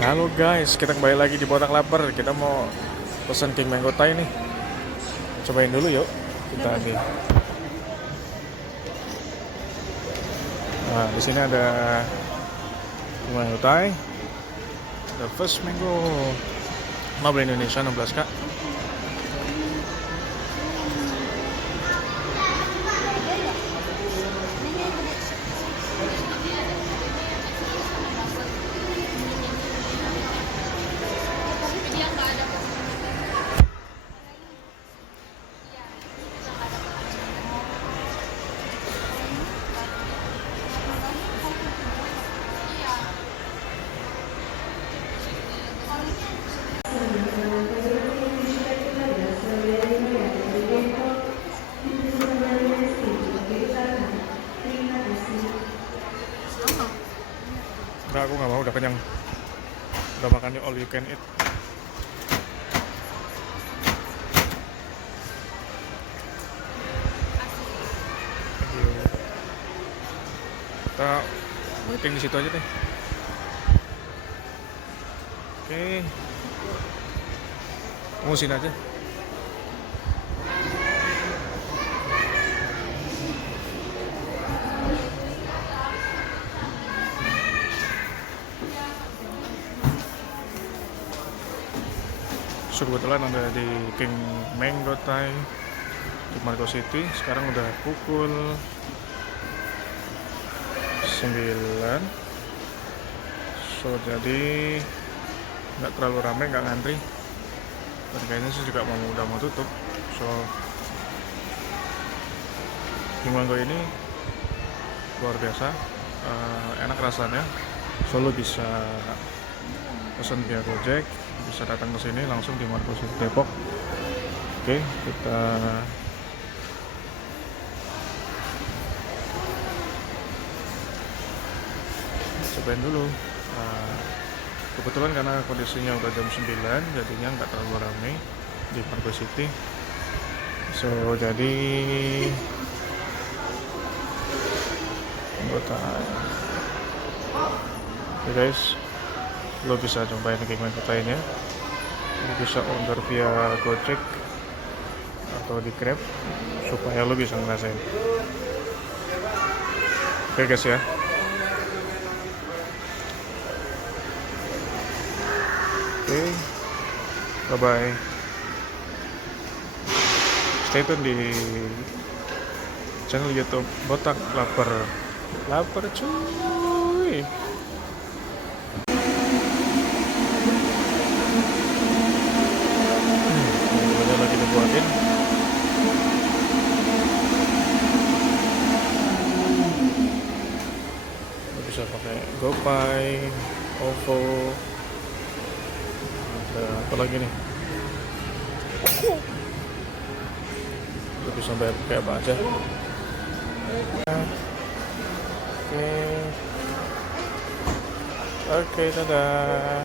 Halo guys, kita kembali lagi di Botak Lapar. Kita mau pesan King Mango Thai nih. Cobain dulu yuk. Kita ambil. Nah, di sini ada King Mango Thai. The first mango. Mabel Indonesia 16 kak. Enggak, aku nggak mau, udah kenyang. Udah makannya all you can eat. Thank you. Kita waiting di situ aja deh. Oke. Tunggu sini aja. So, kebetulan ada di King Mango Thai di Margo City. Sekarang udah pukul 9. So, jadi nggak terlalu ramai, nggak ngantri. Dan kayaknya sih juga udah mau tutup. So, King Mango ini luar biasa, enak rasanya. So, lo bisa pesan via Gojek, bisa datang ke sini langsung di Margo City Depok. Oke, kita cobain dulu. Kebetulan karena kondisinya udah jam 9, jadinya nggak terlalu ramai di Margo City. So, jadi anggota. Oke guys, lo bisa cobain King Mango Thai-nya. Lo bisa order via Gojek atau di Grab supaya lo bisa ngerasain. Oke guys ya. Oke, bye bye. Stay tune di channel YouTube Botak Lapar. Lapar cuy. Ini lagi dibuatin. Lo bisa pakai GoPay, OVO. Ada apa lagi nih? Lo bisa bayar pakai apa aja. Oke, dadah.